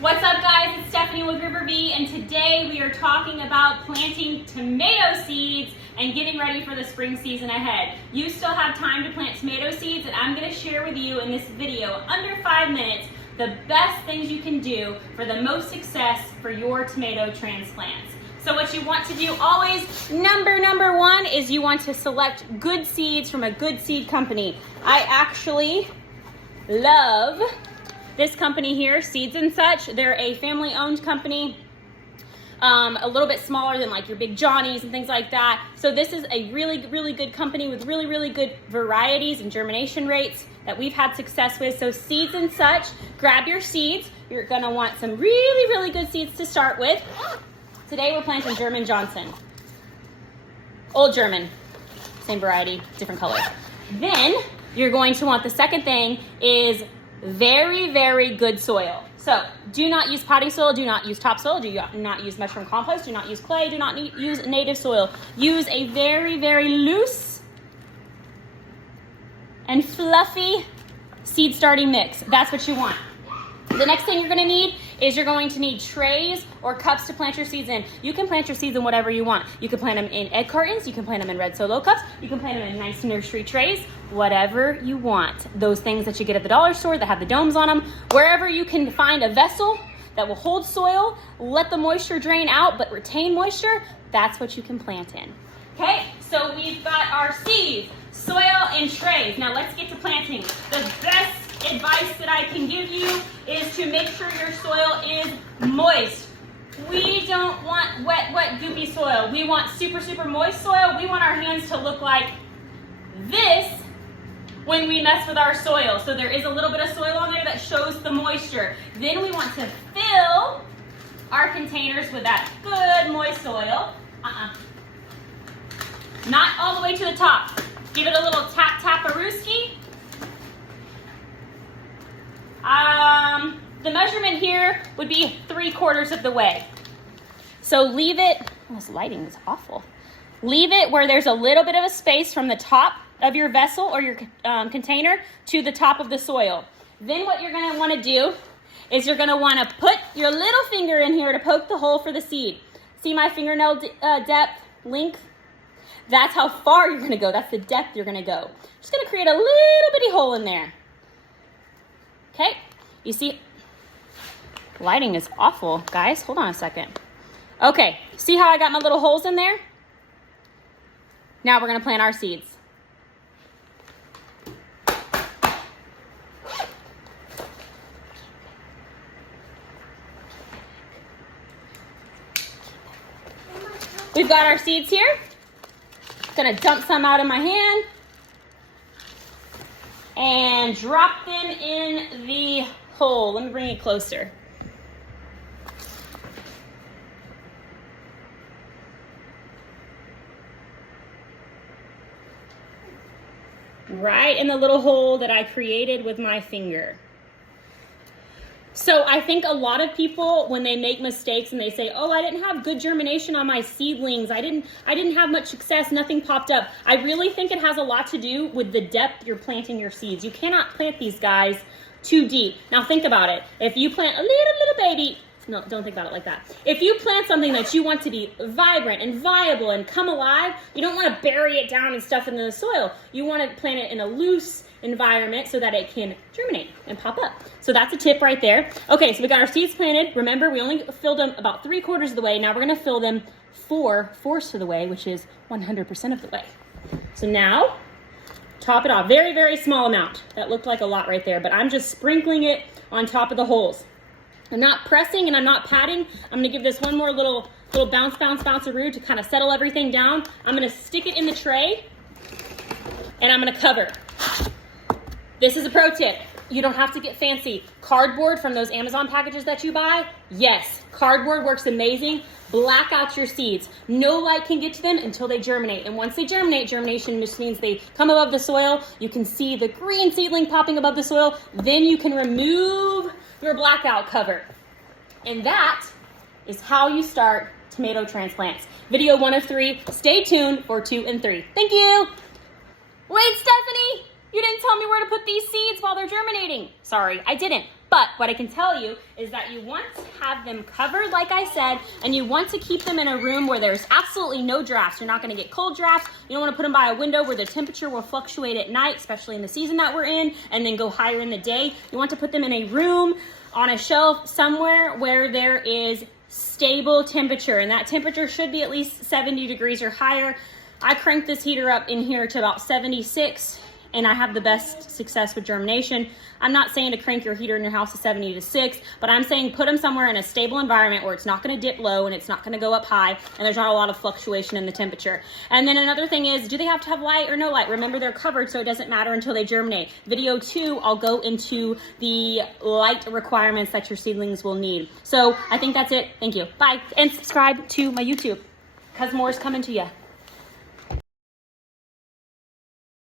What's up, guys? It's Stephanie with River Bee, and today we are talking about planting tomato seeds and getting ready for the spring season ahead. You still have time to plant tomato seeds, and I'm going to share with you in this video, under 5 minutes, the best things you can do for the most success for your tomato transplants. So what you want to do always, number one, is you want to select good seeds from a good seed company. I actually love this company here, Seeds and Such. They're a family-owned company, a little bit smaller than like your Big Johnny's and things like that. So this is a really good company with really good varieties and germination rates that we've had success with. So Seeds and Such, grab your seeds. You're gonna want some really good seeds to start with. Today we're planting German Johnson. Old German, same variety, different colors. Then you're going to want, the second thing is very good soil. So do not use potting soil, do not use topsoil, do not use mushroom compost, do not use clay, do not use native soil. Use a very loose and fluffy seed starting mix. That's what you want. The next thing you're gonna need is you're going to need trays or cups to plant your seeds in. You can plant your seeds in whatever you want. You can plant them in egg cartons, you can plant them in red solo cups, you can plant them in nice nursery trays, whatever you want. Those things that you get at the dollar store that have the domes on them, wherever you can find a vessel that will hold soil, let the moisture drain out but retain moisture, that's what you can plant in. Okay, so we've got our seeds, soil, and trays. Now let's get to planting. The best advice that I can give you is to make sure your soil is moist. We don't want wet, goopy soil. We want super moist soil. We want our hands to look like this when we mess with our soil. So there is a little bit of soil on there that shows the moisture. Then we want to fill our containers with that good moist soil. Not all the way to the top. Give it a little tap-a-rooski. The measurement here would be 3/4 of the way. So leave it, this lighting is awful. Leave it where there's a little bit of a space from the top of your vessel or your container to the top of the soil. Then what you're gonna wanna do is you're gonna wanna put your little finger in here to poke the hole for the seed. See my fingernail depth, length? That's how far you're gonna go. That's the depth you're gonna go. Just gonna create a little bitty hole in there. Okay, you see, lighting is awful, guys. Hold on a second. Okay, see how I got my little holes in there? Now we're gonna plant our seeds. We've got our seeds here. Gonna dump some out of my hand and drop them in the hole. Let me bring it closer. Right in the little hole that I created with my finger. So I think a lot of people, when they make mistakes and they say, oh, I didn't have good germination on my seedlings, I didn't have much success, nothing popped up. I really think it has a lot to do with the depth you're planting your seeds. You cannot plant these guys too deep. Now think about it. If you plant a little baby, no, don't think about it like that. If you plant something that you want to be vibrant and viable and come alive, you don't want to bury it down and stuff into the soil. You want to plant it in a loose environment so that it can germinate and pop up. So that's a tip right there. Okay, so we got our seeds planted. Remember, we only filled them about 3/4 of the way. Now we're going to fill them 4/4 of the way, which is 100% of the way. So now, top it off. Very small amount. That looked like a lot right there, but I'm just sprinkling it on top of the holes. I'm not pressing and I'm not patting. I'm gonna give this one more little bounce-a-roo to kind of settle everything down. I'm gonna stick it in the tray and I'm gonna cover. This is a pro tip. You don't have to get fancy. Cardboard from those Amazon packages that you buy, yes, cardboard works amazing. Black out your seeds. No light can get to them until they germinate. And once they germinate, germination just means they come above the soil. You can see the green seedling popping above the soil. Then you can remove your blackout cover. And that is how you start tomato transplants. Video 1 of 3. Stay tuned for 2 and 3. Thank you. Wait, Stephanie, You didn't tell me where to put these seeds while they're germinating. Sorry, I didn't. But what I can tell you is that you want to have them covered, like I said, and you want to keep them in a room where there's absolutely no drafts. You're not going to get cold drafts. You don't want to put them by a window where the temperature will fluctuate at night, especially in the season that we're in, and then go higher in the day. You want to put them in a room, on a shelf, somewhere where there is stable temperature, and that temperature should be at least 70 degrees or higher. I cranked this heater up in here to about 76, and I have the best success with germination. I'm not saying to crank your heater in your house to 76, but I'm saying put them somewhere in a stable environment where it's not going to dip low and it's not going to go up high, and there's not a lot of fluctuation in the temperature. And then another thing is, do they have to have light or no light? Remember, they're covered, so it doesn't matter until they germinate. Video 2, I'll go into the light requirements that your seedlings will need. So I think that's it. Thank you. Bye. And subscribe to my YouTube, because more is coming to you.